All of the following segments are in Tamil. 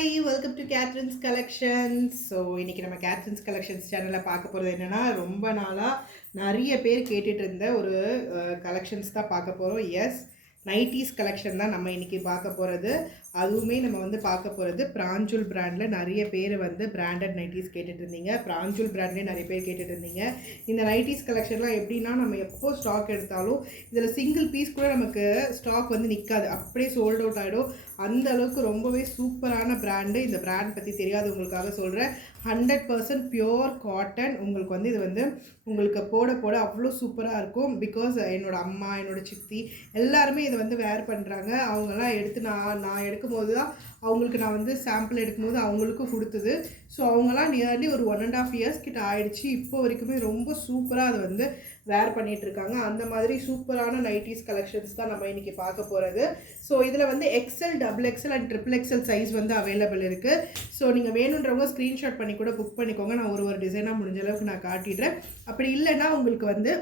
Hi welcome to Catherine's collections. So இன்றைக்கி நம்ம கேத்ரின்ஸ் கலெக்ஷன்ஸ் சேனலில் பார்க்க போகிறது என்னென்னா, ரொம்ப நாளாக நிறைய பேர் கேட்டுட்டு இருந்த ஒரு கலெக்ஷன்ஸ் தான் பார்க்க போகிறோம். எஸ், நைட்டிஸ் கலெக்ஷன் தான் நம்ம இன்றைக்கி பார்க்க போகிறது. அதுவுமே நம்ம வந்து பார்க்க போகிறது பிராஞ்சுல் பிராண்டில். நிறைய பேர் வந்து பிராண்டட் நைட்டிஸ் கேட்டுட்டு இருந்தீங்க. பிராஞ்சுல் பிராண்ட்லேயே நிறைய பேர் கேட்டுட்டு இருந்தீங்க. இந்த நைட்டிஸ் கலெக்ஷன்லாம் எப்படின்னா, நம்ம எப்போ ஸ்டாக் எடுத்தாலும் இதில் சிங்கிள் பீஸ் கூட நமக்கு ஸ்டாக் வந்து நிற்காது, அப்படியே சோல்ட் அவுட் ஆகிடும். அந்த அளவுக்கு ரொம்பவே சூப்பரான பிராண்டு. இந்த பிராண்ட் பற்றி தெரியாதவங்களுக்காக சொல்கிறேன். 100% பியோர் காட்டன். உங்களுக்கு வந்து இது வந்து உங்களுக்கு போட போட அவ்வளோ சூப்பராக இருக்கும். பிகாஸ் என்னோடய அம்மா, என்னோடய சித்தி எல்லாருமே இதை வந்து வேர் பண்ணுறாங்க. அவங்கெல்லாம் எடுத்து நான் எடுக்கும்போது தான் அவங்களுக்கு நான் வந்து சாம்பிள் எடுக்கும்போது அவங்களுக்கும் கொடுத்தது. ஸோ அவங்களாம் நியர்லி ஒரு 1.5 இயர்ஸ் கிட்ட ஆயிடுச்சு. இப்போ வரைக்குமே ரொம்ப சூப்பராக அதை வந்து வேர் பண்ணிகிட்ருக்காங்க. அந்த மாதிரி சூப்பரான நைட்டிஸ் கலெக்ஷன்ஸ் தான் நம்ம இன்றைக்கி பார்க்க போகிறது. ஸோ இதில் வந்து XL, XXL and XXL size வந்து அவைலபிள் இருக்குது. ஸோ நீங்கள் வேணுன்றவங்க ஸ்க்ரீன்ஷாட் பண்ணி கூட புக் பண்ணிக்கோங்க. நான் ஒரு டிசைனாக முடிஞ்ச அளவுக்கு நான் காட்டிடுறேன். அப்படி இல்லைன்னா உங்களுக்கு வந்து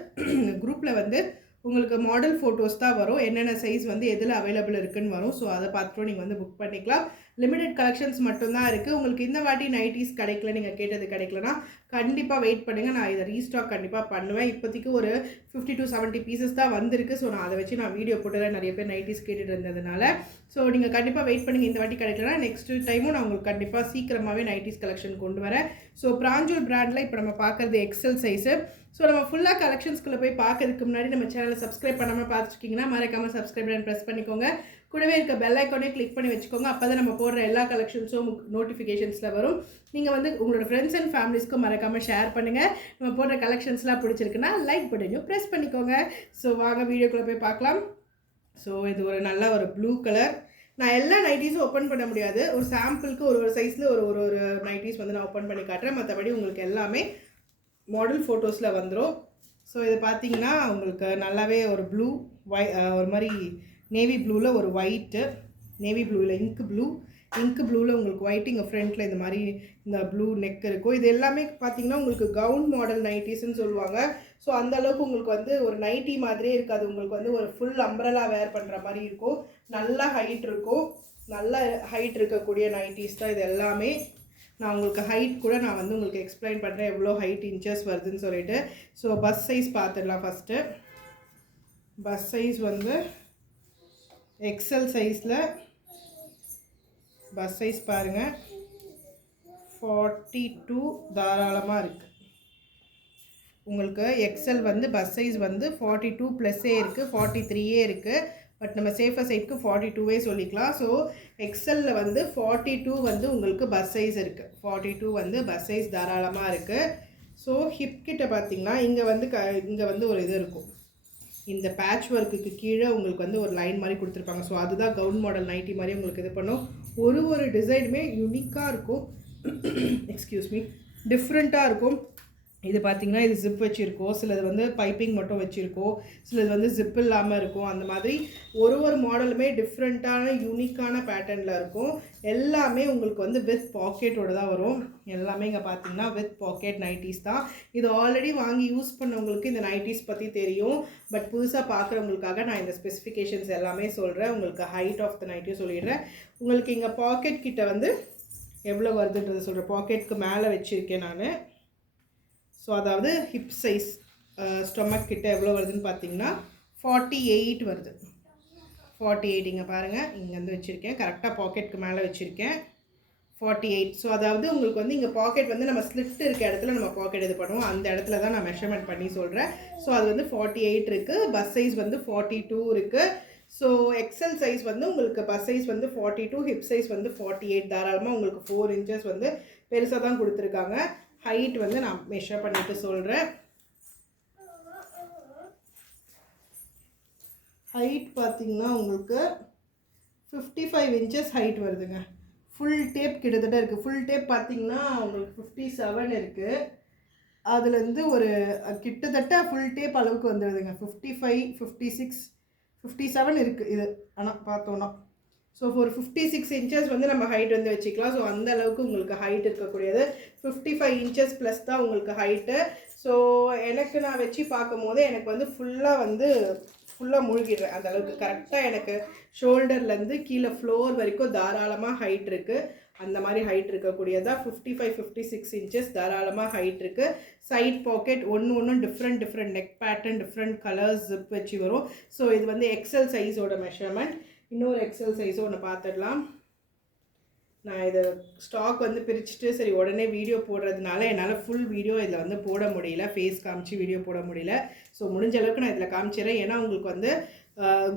குரூப்பில் வந்து உங்களுக்கு மாடல் ஃபோட்டோஸ் தான் வரும், என்னென்ன சைஸ் வந்து எதில் அவைலபிள் இருக்குதுன்னு வரும். ஸோ அதை பார்த்துட்டு நீங்கள் வந்து புக் பண்ணிக்கலாம். லிமிடெட் கலெக்ஷன்ஸ் மட்டும்தான் இருக்குது. உங்களுக்கு இந்த வாட்டி நைட்டிஸ் கிடைக்கல, நீங்கள் கேட்டது கிடைக்கலனா கண்டிப்பாக வெயிட் பண்ணுங்கள். நான் இதை ரீஸ்டாக் கண்டிப்பாக பண்ணுவேன். இப்போதைக்கு ஒரு 50 to 70 பீசஸ் தான் வந்திருக்கு. ஸோ நான் அதை வச்சு நான் வீடியோ போட்டுறேன். நிறைய பேர் நைட்டிஸ் கேட்டுட்டு இருந்ததுனால. ஸோ நீங்கள் கண்டிப்பாக வெயிட் பண்ணுங்கள். இந்த வாட்டி கிடைக்கலனா நெக்ஸ்ட் டைமும் நான் உங்களுக்கு கண்டிப்பாக சீக்கிரமாகவே நைட்டிஸ் கலெக்ஷன் கொண்டு வரேன். ஸோ பிராஞ்சுல் பிராண்டில் இப்போ நம்ம பார்க்குறது XL சைஸு. ஸோ நம்ம ஃபுல்லாக கலெக்ஷன்ஸ்குள்ளே போய் பார்க்கறதுக்கு முன்னாடி நம்ம சேனலை சப்ஸ்கிரைப் பண்ணாமல் பார்த்துருக்கீங்கன்னா மறக்காமல் சப்ஸ்கிரைப் பண்ணி ப்ரெஸ் பண்ணிக்கோங்க. கூடவே இருக்க பெல் ஐக்கானே கிளிக் பண்ணி வச்சுக்கோங்க. அப்போ தான் நம்ம போடுற எல்லா கலெக்ஷன்ஸும் நோட்டிஃபிகேஷன்ஸில் வரும். நீங்கள் வந்து உங்களோட ஃப்ரெண்ட்ஸ் அண்ட் ஃபேமிலிஸ்க்கும் மறக்காமல் ஷேர் பண்ணுங்கள். நம்ம போடுற கலெக்ஷன்ஸ்லாம் பிடிச்சிருக்குன்னா லைக் பட்டனையும் ப்ரெஸ் பண்ணிக்கோங்க. ஸோ வாங்க வீடியோக்குள்ளே போய் பார்க்கலாம். ஸோ இது ஒரு நல்ல ஒரு ப்ளூ கலர். நான் எல்லா நைட்டிஸும் ஓப்பன் பண்ண முடியாது. ஒரு சாம்பிளுக்கு ஒரு சைஸில் ஒரு நைட்டிஸ் வந்து நான் ஓப்பன் பண்ணி காட்டுறேன். மற்றபடி உங்களுக்கு எல்லாமே மாடல் ஃபோட்டோஸில் வந்துடும். ஸோ இது பார்த்தீங்கன்னா உங்களுக்கு நல்லாவே ஒரு ப்ளூ ஒரு மாதிரி நேவி ப்ளூவில் ஒரு ஒயிட்டு, நேவி ப்ளூவில் இங்கு ப்ளூவில் உங்களுக்கு ஒயிட். இங்கே ஃப்ரண்ட்டில் இந்த மாதிரி இந்த ப்ளூ நெக் இருக்கும். இது எல்லாமே பார்த்தீங்கன்னா உங்களுக்கு கவுன் மாடல் நைட்டிஸ்ன்னு சொல்லுவாங்க. ஸோ அந்தளவுக்கு உங்களுக்கு வந்து ஒரு நைட்டி மாதிரியே இருக்காது. உங்களுக்கு வந்து ஒரு ஃபுல் அம்ப்ரெல்லா வேர் பண்ணுற மாதிரி இருக்கும். நல்ல ஹைட் இருக்கும். நல்ல ஹைட் இருக்கக்கூடிய நைட்டிஸ் தான் இது எல்லாமே. நான் உங்களுக்கு ஹைட் கூட நான் வந்து உங்களுக்கு எக்ஸ்பிளைன் பண்ணுறேன் எவ்வளோ ஹைட் இன்ச்சஸ் வருதுன்னு சொல்லிட்டு. ஸோ பஸ் சைஸ் பார்த்துடலாம். ஃபஸ்ட்டு பஸ் சைஸ் வந்து XL சைஸில் பஸ் சைஸ் பாருங்கள், 42 தாராளமாக இருக்குது. உங்களுக்கு XL வந்து பஸ் சைஸ் வந்து 42 ப்ளஸ்ஸே இருக்குது, 43 இருக்குது. பட் நம்ம சேஃபர் சைட்க்கு 42 சொல்லிக்கலாம். ஸோ XLல வந்து 42 வந்து உங்களுக்கு பஸ் சைஸ் இருக்குது. 42 வந்து பஸ் சைஸ் தாராளமாக இருக்குது. ஸோ ஹிப் கிட்ட பார்த்தீங்கன்னா இங்கே வந்து ஒரு இது இருக்கும். இந்த பேட்ச் ஒர்க்குக்கு கீழே உங்களுக்கு வந்து ஒரு லைன் மாதிரி கொடுத்துருப்பாங்க. ஸோ அதுதான் கவுன் மாடல் நைட்டி மாதிரி உங்களுக்கு இது பண்ணும். ஒரு டிசைனுமே யூனிக்காக இருக்கும். எக்ஸ்கியூஸ் மீ, டிஃப்ரெண்ட்டாக இருக்கும். இது பார்த்திங்கன்னா இது ஜிப் வச்சுருக்கோம், சிலது வந்து பைப்பிங் மட்டும் வச்சுருக்கோம், சிலது வந்து ஜிப் இல்லாமல் இருக்கும். அந்த மாதிரி ஒரு மாடலுமே டிஃப்ரெண்ட்டான யூனிக்கான பேட்டர்னில் இருக்கும். எல்லாமே உங்களுக்கு வந்து வித் பாக்கெட்டோடு தான் வரும். எல்லாமே இங்கே பார்த்திங்கன்னா வித் பாக்கெட் நைட்டிஸ் தான். இது ஆல்ரெடி வாங்கி யூஸ் பண்ணவங்களுக்கு இந்த நைட்டிஸ் பற்றி தெரியும். பட் புதுசாக பார்க்குறவங்களுக்காக நான் இந்த ஸ்பெசிஃபிகேஷன்ஸ் எல்லாமே சொல்கிறேன். உங்களுக்கு ஹைட் ஆஃப் த நைட்டியும் சொல்லிடுறேன். உங்களுக்கு இங்கே பாக்கெட் கிட்ட வந்து எவ்வளோ வருதுன்றது சொல்கிறேன். பாக்கெட்டுக்கு மேலே வச்சுருக்கேன் நான். ஸோ அதாவது ஹிப் சைஸ் ஸ்டொமக் கிட்ட எவ்வளோ வருதுன்னு பார்த்தீங்கன்னா 48 வருது. 48 இங்கே பாருங்கள், இங்கேருந்து வச்சுருக்கேன். கரெக்டாக பாக்கெட்டுக்கு மேலே வச்சுருக்கேன் 48. ஸோ அதாவது உங்களுக்கு வந்து இங்கே பாக்கெட் வந்து நம்ம ஸ்லிட் இருக்க இடத்துல நம்ம பாக்கெட் இது பண்ணுவோம். அந்த இடத்துல தான் நான் மெஷர்மெண்ட் பண்ணி சொல்கிறேன். ஸோ அது வந்து 48 இருக்குது. பஸ் சைஸ் வந்து 42 இருக்குது. ஸோ XL சைஸ் வந்து உங்களுக்கு பஸ் சைஸ் வந்து 42, ஹிப் சைஸ் வந்து 48. தாராளமாக உங்களுக்கு 4 இன்ச்சஸ் வந்து பெருசாக தான் கொடுத்துருக்காங்க. ஹைட் வந்து நான் மெஷர் பண்ணிட்டு சொல்கிறேன். ஹைட் பார்த்தீங்கன்னா உங்களுக்கு 55 இன்ச்சஸ் ஹைட் வருதுங்க. ஃபுல் டேப் கிட்டத்தட்ட இருக்குது. ஃபுல் டேப் பார்த்தீங்கன்னா உங்களுக்கு 57 இருக்குது. அதுலேருந்து ஒரு கிட்டத்தட்ட ஃபுல் டேப் அளவுக்கு வந்துடுதுங்க. 55, 56, 57 இருக்குது இது. ஆனால் பார்த்தோன்னா ஸோ ஒரு 56 இன்ச்சஸ் வந்து நம்ம ஹைட் வந்து வச்சுக்கலாம். ஸோ அந்த அளவுக்கு உங்களுக்கு ஹைட் இருக்கக்கூடியது. 55 இன்ச்சஸ் ப்ளஸ் தான் உங்களுக்கு ஹைட்டு. ஸோ எனக்கு நான் வச்சு பார்க்கும் போது எனக்கு வந்து ஃபுல்லாக வந்து ஃபுல்லாக மூழ்கிடுறேன். அந்த அளவுக்கு கரெக்டாக எனக்கு ஷோல்டர்லேருந்து கீழே ஃப்ளோர் வரைக்கும் தாராளமாக ஹைட் இருக்குது. அந்த மாதிரி ஹைட் இருக்கக்கூடியதாக 55-56 இன்ச்சஸ் தாராளமாக ஹைட் இருக்குது. சைட் பாக்கெட் ஒன்றும் different neck pattern, different colours, zip வச்சு வரும். ஸோ இது வந்து எக்ஸல் சைஸோட மெஷர்மெண்ட். இன்னொரு எக்ஸல் சைஸும் ஒன்று பார்த்துடலாம். நான் இதை ஸ்டாக் வந்து பிரிச்சுட்டு சரி உடனே வீடியோ போடுறதுனால என்னால் ஃபுல் வீடியோ இதில் வந்து போட முடியல, ஃபேஸ் காமிச்சு வீடியோ போட முடியல. ஸோ முடிஞ்ச அளவுக்கு நான் இதில் காமிச்சிடுறேன். ஏன்னா உங்களுக்கு வந்து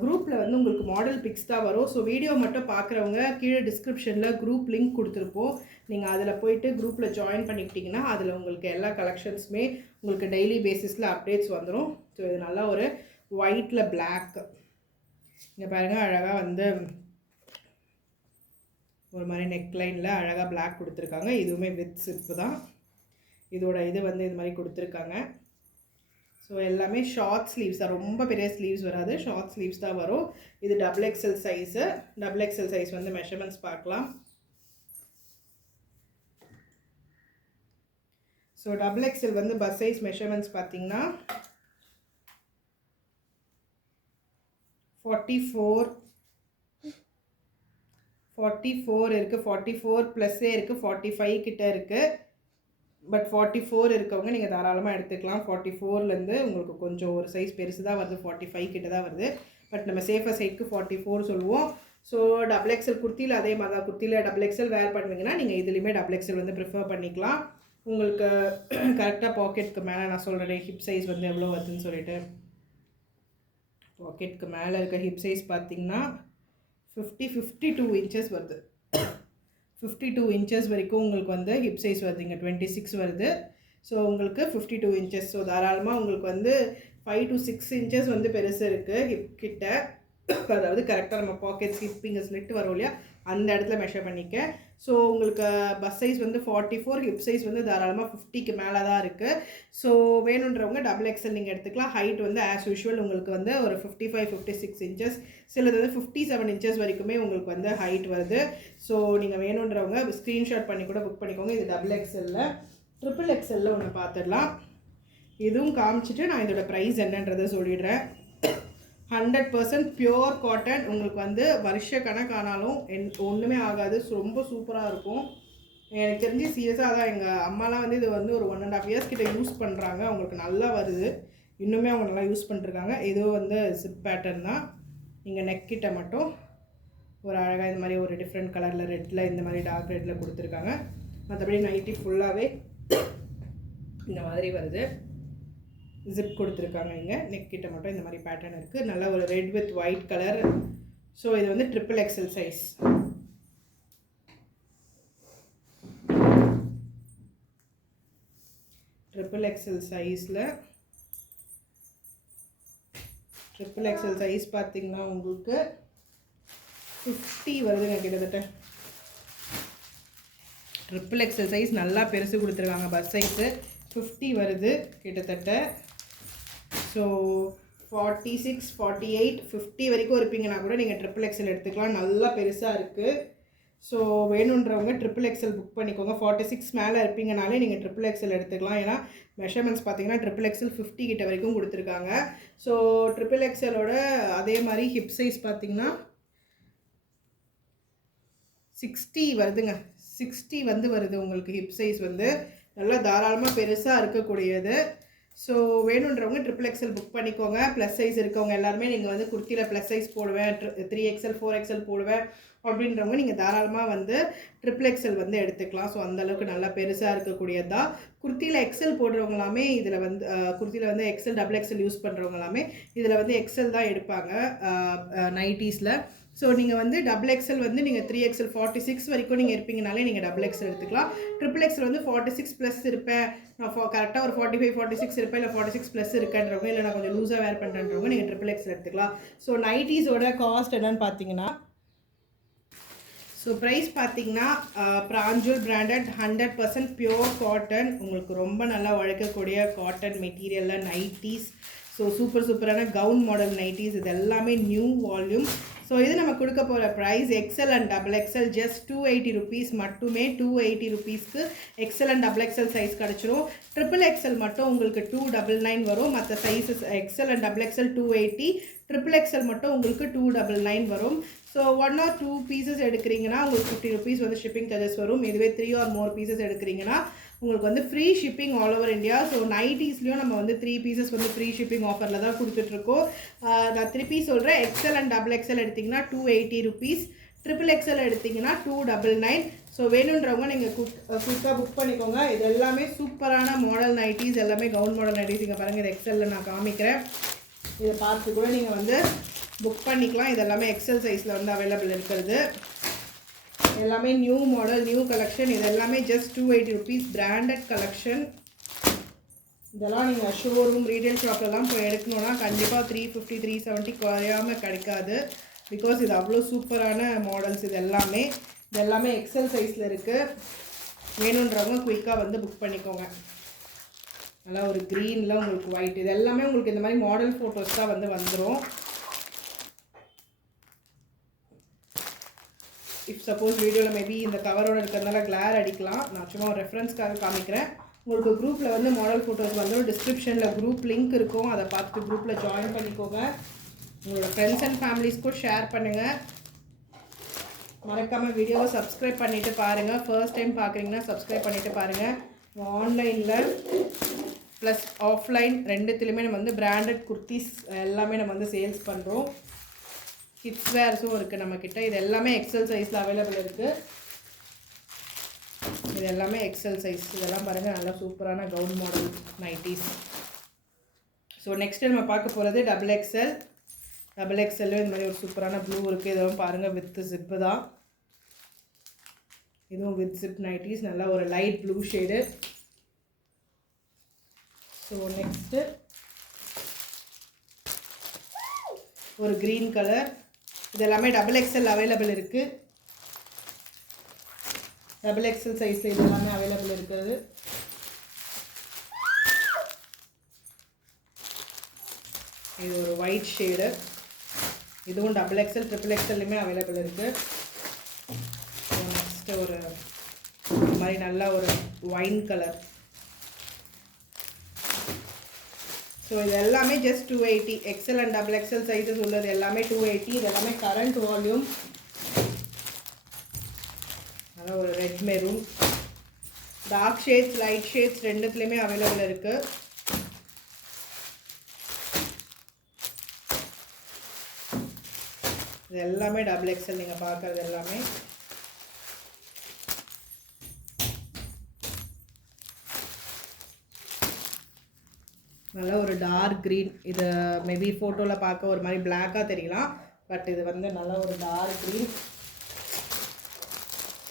குரூப்பில் வந்து உங்களுக்கு மாடல் பிக்ஸ் தான் வரும். ஸோ வீடியோ மட்டும் பார்க்குறவங்க கீழே டிஸ்கிரிப்ஷனில் குரூப் லிங்க் கொடுத்துருப்போம். நீங்கள் அதில் போயிட்டு குரூப்பில் ஜாயின் பண்ணிக்கிட்டிங்கன்னா அதில் உங்களுக்கு எல்லா கலெக்ஷன்ஸுமே உங்களுக்கு டெய்லி பேசிஸில் அப்டேட்ஸ் வந்துடும். ஸோ இது நல்லா ஒரு ஒயிட்டில் பிளாக், இங்கே பாருங்கள் அழகாக வந்து ஒரு மாதிரி நெக்லைனில் அழகாக பிளாக் கொடுத்துருக்காங்க. இதுவுமே வித் சிப்பு தான். இதோட இது வந்து இது மாதிரி கொடுத்துருக்காங்க. ஸோ எல்லாமே ஷார்ட் ஸ்லீவ்ஸ் தான், ரொம்ப பெரிய ஸ்லீவ்ஸ் வராது, ஷார்ட் ஸ்லீவ்ஸ் தான் வரும். இது XXL சைஸு. XXL சைஸ் வந்து மெஷர்மெண்ட்ஸ் பார்க்கலாம். ஸோ XXL வந்து பஸ் சைஸ் மெஷர்மெண்ட்ஸ் பார்த்தீங்கன்னா 44 இருக்குது, 44 ப்ளஸ்ஸே இருக்குது, 45 கிட்ட இருக்குது. பட் 44 இருக்கவங்க நீங்கள் தாராளமாக எடுத்துக்கலாம். 44லேருந்து உங்களுக்கு கொஞ்சம் ஒரு சைஸ் பெருசு தான் வருது, 45 கிட்ட தான் வருது. பட் நம்ம சேஃபர் சைட்க்கு 44 சொல்லுவோம். ஸோ XXL குர்த்தியில் அதே மாதிரி தான், குர்த்தியில் XXL வேர் பண்ணுவீங்கன்னா நீங்கள் இதுலேயுமே XXL வந்து ப்ரிஃபர் பண்ணிக்கலாம். உங்களுக்கு கரெக்டாக பாக்கெட்டுக்கு மேலே நான் சொல்கிறேன் ஹிப் சைஸ் வந்து எவ்வளோ வருதுன்னு சொல்லிட்டு. பாக்கெட்டுக்கு மேலே இருக்க ஹிப் சைஸ் பார்த்திங்கன்னா 52 இன்ச்சஸ் வருது. 52 இன்ச்சஸ் வரைக்கும் உங்களுக்கு வந்து ஹிப் சைஸ் வருதுங்க. 26 வருது. ஸோ உங்களுக்கு 52 இன்ச்சஸ். ஸோ தாராளமாக உங்களுக்கு வந்து 5 to 6 இன்ச்சஸ் வந்து பெருசு இருக்குது ஹிப் கிட்ட. அதாவது கரெக்டாக நம்ம பாக்கெட்ஸ் ஹிப் இங்கே ஸ்லிட் வரும் இல்லையா, அந்த இடத்துல மெஷர் பண்ணிக்க. ஸோ உங்களுக்கு பஸ் சைஸ் வந்து 44, ஹிப் சைஸ் வந்து தாராளமாக 50க்கு மேலே தான் இருக்குது. ஸோ வேணுன்றவங்க XXL நீங்கள் எடுத்துக்கலாம். ஹைட் வந்து ஆஸ் யூஷுவல் உங்களுக்கு வந்து ஒரு 55-56 இன்ச்சஸ், சிலது வந்து 57 இன்ச்சஸ் வரைக்குமே உங்களுக்கு வந்து ஹைட் வருது. ஸோ நீங்கள் வேணுன்றவங்க ஸ்க்ரீன்ஷாட் பண்ணி கூட புக் பண்ணிக்கோங்க. இது XXLல. XXL ஒன்று பார்த்துடலாம். இதுவும் காமிச்சிட்டு நான் இதோட ப்ரைஸ் என்னன்றதை சொல்லிடுறேன். 100% பியோர் காட்டன். உங்களுக்கு வந்து வருஷ கணக்கானாலும் ஒன்றுமே ஆகாது. ரொம்ப சூப்பராக இருக்கும். எனக்கு தெரிஞ்சு சீரியஸாக அதான் எங்கள் அம்மாலாம் வந்து இது வந்து ஒரு 1.5 இயர்ஸ் கிட்ட யூஸ் பண்ணுறாங்க. அவங்களுக்கு நல்லா வருது, இன்னுமே அவங்க நல்லா யூஸ் பண்ணிருக்காங்க. இதுவும் வந்து சிப் பேட்டர்ன் தான். நீங்கள் நெக் கிட்ட மட்டும் ஒரு அழகாக இந்த மாதிரி ஒரு டிஃப்ரெண்ட் கலரில் ரெட்டில் இந்த மாதிரி டார்க் ரெட்டில் கொடுத்துருக்காங்க. மற்றபடி நைட்டி ஃபுல்லாகவே இந்த மாதிரி வருது. ஜிப் கொடுத்துருக்காங்க. இங்கே நெக் கிட்ட மட்டும் இந்த மாதிரி பேட்டர்ன் இருக்குது. நல்ல ஒரு red with white colour. So இது வந்து XXL சைஸ். XXL சைஸில் XXL சைஸ் பார்த்திங்கன்னா உங்களுக்கு 50 வருதுங்க கிட்டத்தட்ட. XXL சைஸ் நல்லா பெருசு கொடுத்துருக்காங்க. பஸ் சைஸு 50 வருது கிட்டத்தட்ட. ஸோ 46, 48, 50 வரைக்கும் இருப்பீங்கன்னா கூட நீங்கள் XXL எடுத்துக்கலாம். நல்லா பெருசாக இருக்குது. ஸோ வேணுன்றவங்க XXL புக் பண்ணிக்கோங்க. 46 மேலே இருப்பீங்கனாலே நீங்கள் XXL எடுத்துக்கலாம். ஏன்னா மெஷர்மெண்ட்ஸ் பார்த்தீங்கன்னா XXL 50 கிட்ட வரைக்கும் கொடுத்துருக்காங்க. ஸோ XXLோட அதே மாதிரி ஹிப் சைஸ் பார்த்தீங்கன்னா 60 வருதுங்க. 60 வந்து வருது உங்களுக்கு ஹிப் சைஸ் வந்து. நல்லா தாராளமாக பெருசாக இருக்கக்கூடியது. ஸோ வேணுன்றவங்க XXL புக் பண்ணிக்கோங்க. ப்ளஸ் சைஸ் இருக்கவங்க எல்லாருமே நீங்கள் வந்து குர்த்தியில் ப்ளஸ் சைஸ் போடுவேன், 3XL 4XL போடுவேன் அப்படின்றவங்க நீங்கள் தாராளமாக வந்து XXL வந்து எடுத்துக்கலாம். ஸோ அந்தளவுக்கு நல்லா பெருசாக இருக்கக்கூடியது தான். குர்த்தியில் XL போடுறவங்களாமே இதில் வந்து குர்த்தியில் வந்து XXL யூஸ் பண்ணுறவங்களாமே இதில் வந்து XL தான் எடுப்பாங்க நைட்டிஸில். ஸோ நீங்கள் வந்து XXL வந்து நீங்கள் 3XL 46 வரைக்கும் நீங்கள் இருப்பீங்கனாலே நீங்கள் XXL எடுத்துக்கலாம். XXL வந்து 46 ப்ளஸ் இருப்பேன், நான் கரெக்டாக ஒரு 45, 46 இருப்பேன், இல்லை 46 ப்ளஸ் இருக்கன்றவங்க, இல்லை நான் கொஞ்சம் லூஸாக வேர் பண்ணுறன்றவங்க நீங்கள் XXL எடுத்துக்கலாம். ஸோ நைட்டிஸோட காஸ்ட் என்னன்னு பார்த்தீங்கன்னா, ஸோ ப்ரைஸ் பார்த்தீங்கன்னா பிராஞ்சூல் பிராண்டட் 100% பியோர் காட்டன். உங்களுக்கு ரொம்ப நல்லா உழைக்கக்கூடிய காட்டன் மெட்டீரியலில் நைட்டிஸ். ஸோ சூப்பரான கவுன் மாடல் நைட்டிஸ். இது எல்லாமே நியூ வால்யூம். ஸோ இது நம்ம கொடுக்க போகிற price XL and XXL just 280 rupees மட்டுமே. 280 ருபீஸ்க்கு XL அண்ட் XXL சைஸ் கிடச்சிரும். XXL மட்டும் உங்களுக்கு 299 வரும். மற்ற sizes XL and XXL 280, XXL மட்டும் உங்களுக்கு 299 வரும். ஸோ 1 or 2 பீசஸ் எடுக்கிறீங்கன்னா உங்களுக்கு 50 rupees வந்து ஷிப்பிங் சார்ஜஸ் வரும். இதுவே 3 or more பீசஸ் எடுக்கிறீங்கன்னா உங்களுக்கு வந்து free shipping all over India. So நைட்டிஸ்லேயும் நம்ம வந்து 3 பீசஸ் வந்து ஃப்ரீ ஷிப்பிங் ஆஃபரில் தான் கொடுத்துட்ருக்கோம். நான் திருப்பி சொல்கிறேன், XL and XXL எடுத்திங்கன்னா 280 rupees, XXL எடுத்திங்கன்னா 299. ஸோ வேணுன்றவங்க நீங்கள் குயிக்காக புக் பண்ணிக்கோங்க. இது எல்லாமே சூப்பரான மாடல் நைட்டிஸ், எல்லாமே கவுன் மாடல் நைட்டிஸ். இங்கே பாருங்கள், இது XLல நான் காமிக்கிறேன். இதை பார்த்து கூட நீங்கள் வந்து புக் பண்ணிக்கலாம். இது எல்லாமே XL சைஸில் வந்து அவைலபிள் இருக்கிறது. எல்லாமே நியூ மாடல், நியூ கலெக்ஷன். இது எல்லாமே ஜஸ்ட் 280 rupees பிராண்டட் கலெக்ஷன். இதெல்லாம் நீங்கள் ஷோரூம் ரீட்டைல் ஷாப்லலாம் போய் எடுக்கணுன்னா கண்டிப்பாக 350 370 குறையாமல் கிடைக்காது. பிகாஸ் இது அவ்வளோ சூப்பரான மாடல்ஸ். இது எல்லாமே XL சைஸில் இருக்குது. வேணுன்றவங்க குயிக்காக வந்து புக் பண்ணிக்கோங்க. நல்லா ஒரு க்ரீனில் உங்களுக்கு ஒயிட், இது எல்லாமே உங்களுக்கு இந்த மாதிரி மாடல் ஃபோட்டோஸ் தான் வந்து வந்துடும். இஃப் சப்போஸ் வீடியோவில் மேபி இந்த கவரோடு இருக்கிறதுனால கிளார் அடிக்கலாம். நான் சும்மா ஒரு ரெஃபரன்ஸ்க்காக காமிக்கிறேன். உங்களுக்கு குரூப்பில் வந்து மாடல் ஃபோட்டோஸ் வந்துடும். டிஸ்கிரிப்ஷனில் குரூப் லிங்க் இருக்கும், அதை பார்த்துட்டு குரூப்பில் ஜாயின் பண்ணிக்கோங்க. உங்களோட ஃப்ரெண்ட்ஸ் அண்ட் ஃபேமிலிஸ்க்கும் ஷேர் பண்ணுங்கள். மறக்காமல் வீடியோவை சப்ஸ்கிரைப் பண்ணிவிட்டு பாருங்கள். ஃபர்ஸ்ட் டைம் பார்க்குறீங்கன்னா சப்ஸ்கிரைப் பண்ணிவிட்டு பாருங்கள். ஆன்லைனில் ப்ளஸ் ஆஃப்லைன் ரெண்டுத்துலேயுமே நம்ம வந்து பிராண்டட் குர்த்திஸ் எல்லாமே நம்ம வந்து சேல்ஸ் பண்ணுறோம். கிட்ஸ் வேர்ஸும் இருக்குது நம்மக்கிட்ட. இது எல்லாமே XL சைஸில் அவைலபிள் இருக்குது. இது எல்லாமே XL சைஸ். இதெல்லாம் பாருங்கள், நல்லா சூப்பரான gown model nighties. So next நம்ம பார்க்க போகிறது XXL. XXL இந்த மாதிரி ஒரு சூப்பரான ப்ளூ இருக்குது. இதெல்லாம் பாருங்கள், வித் ஜிப்பு தான். இதுவும் வித் ஜிப் நைட்டிஸ், நல்லா ஒரு light blue shade. So next ஒரு க்ரீன் கலர். இது எல்லாமே XXL அவைலபிள் இருக்குது. XXL சைஸில் இது எல்லாமே அவைலபிள் இருக்குது. இது ஒரு ஒயிட் ஷேடு. இதுவும் XXL XXLலுமே அவைலபிள் இருக்குது. நெக்ஸ்ட்டு ஒரு மாதிரி நல்லா ஒரு ஒயின் கலர். ஸோ இது எல்லாமே just 280. XL and XXL sizes உள்ளது எல்லாமே 280. இது எல்லாமே கரண்ட் வால்யூம். நல்லா ஒரு red maroon, dark shades light shades ரெண்டுத்துலேயுமே அவைலபிள் இருக்குது. இது எல்லாமே XXL நீங்கள் பார்க்குறது எல்லாமே. நல்லா ஒரு டார்க் க்ரீன். இது மேபி ஃபோட்டோவில் பார்க்க ஒரு மாதிரி பிளாக்காக தெரியலாம், பட் இது வந்து நல்லா ஒரு டார்க் க்ரீன்.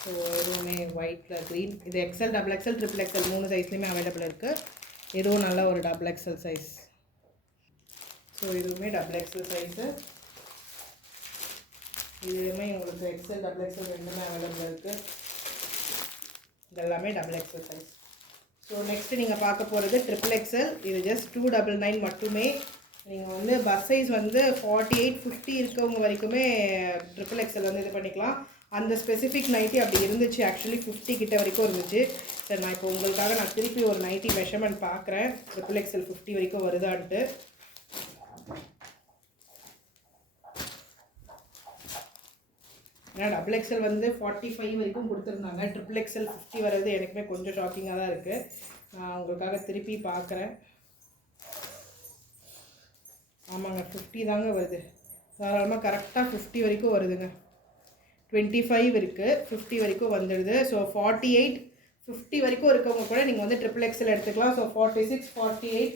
ஸோ எதுவுமே ஒயிட்டில் க்ரீன். இது XL XXL XXL மூணு சைஸ்லேயுமே அவைலபிள் இருக்குது. இதுவும் நல்ல ஒரு XXL சைஸ். ஸோ இதுவுமே XXL சைஸு. இதுவுமே உங்களுக்கு XL XXL ரெண்டுமே அவைலபிள் இருக்குது. இதெல்லாமே XXL சைஸ். ஸோ நெக்ஸ்ட்டு நீங்கள் பார்க்க போகிறது XXL. இது ஜஸ்ட் 299 மட்டுமே. நீங்கள் வந்து பஸ் சைஸ் வந்து 48 50 இருக்கவங்க வரைக்குமே XXL வந்து இது பண்ணிக்கலாம். அந்த ஸ்பெசிஃபிக் நைட்டி அப்படி இருந்துச்சு. ஆக்சுவலி 50 கிட்ட வரைக்கும் இருந்துச்சு. சரி, நான் இப்போ உங்களுக்காக நான் திருப்பி ஒரு நைட்டி மெஷர்மெண்ட் பார்க்குறேன். XXL 50 வரைக்கும் வருதான்ட்டு. ஏன்னா XXL வந்து 45 வரைக்கும் கொடுத்துருந்தாங்க. XXL 50 வர்றது எனக்குமே கொஞ்சம் ஷாக்கிங்காக தான் இருக்குது. நான் உங்களுக்காக திருப்பி பார்க்குறேன். ஆமாங்க, 50 தாங்க வருது. தாராளமாக கரெக்டாக 50 வரைக்கும் வருதுங்க. 25 இருக்குது, 50 வரைக்கும் வந்துடுது. ஸோ 48 50 வரைக்கும் இருக்கவங்க கூட நீங்கள் வந்து XXL எடுத்துக்கலாம். ஸோ 46 48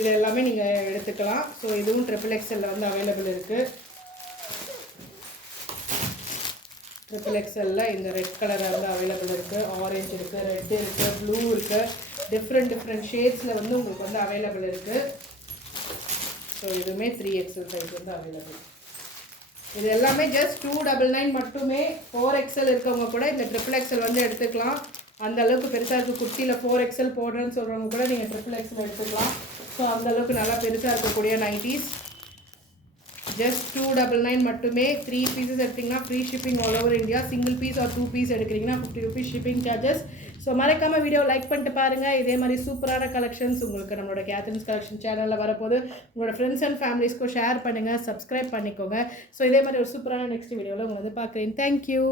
இது எல்லாமே நீங்கள் எடுத்துக்கலாம். ஸோ இதுவும் XXL வந்து அவைலபிள் இருக்குது. XXL இந்த ரெட் கலர் வந்து அவைலபிள் இருக்குது. ஆரஞ்சு இருக்குது, ரெட் இருக்குது, ப்ளூ இருக்குது. டிஃப்ரெண்ட் ஷேட்ஸில் வந்து உங்களுக்கு வந்து அவைலபிள் இருக்குது. ஸோ இதுவுமே 3XL சைஸ் வந்து அவைலபிள். இது எல்லாமே ஜஸ்ட் 299 மட்டுமே. 4XL இருக்கவங்க கூட இந்த XXL வந்து எடுத்துக்கலாம். அந்த அளவுக்கு பெருசாக இருக்குது. குர்த்தியில் 4XL போடுறேன்னு சொல்கிறவங்க கூட நீங்கள் XXL எடுத்துக்கலாம். ஸோ அந்தளவுக்கு நல்லா பெருசாக இருக்கக்கூடிய நைட்டிஸ் ஜஸ்ட் 299 மட்டுமே. 3 பீசஸ் எடுத்திங்கன்னா free shipping all over India. Single piece or 2 piece எடுக்கிறீங்கன்னா 50 rupees ஷிப்பிங் சார்ஜஸ். ஸோ மறக்காமல் வீடியோ லைக் பண்ணிட்டு பாருங்கள். இதே மாதிரி சூப்பரான கலெக்ஷன்ஸ் உங்களுக்கு நம்மளோட கேத்ரின்ஸ் கலெக்ஷன் சேனலில் வரப்போது. உங்களோட ஃப்ரெண்ட்ஸ் அண்ட் ஃபேமிலிஸ்க்கும் ஷேர் பண்ணுங்கள், சப்ஸ்கிரைப் பண்ணிக்கோங்க. ஸோ இதே மாதிரி ஒரு சூப்பரான நெக்ஸ்ட் வீடியோவில் உங்களை வந்து பார்க்குறேன். தேங்க்யூ.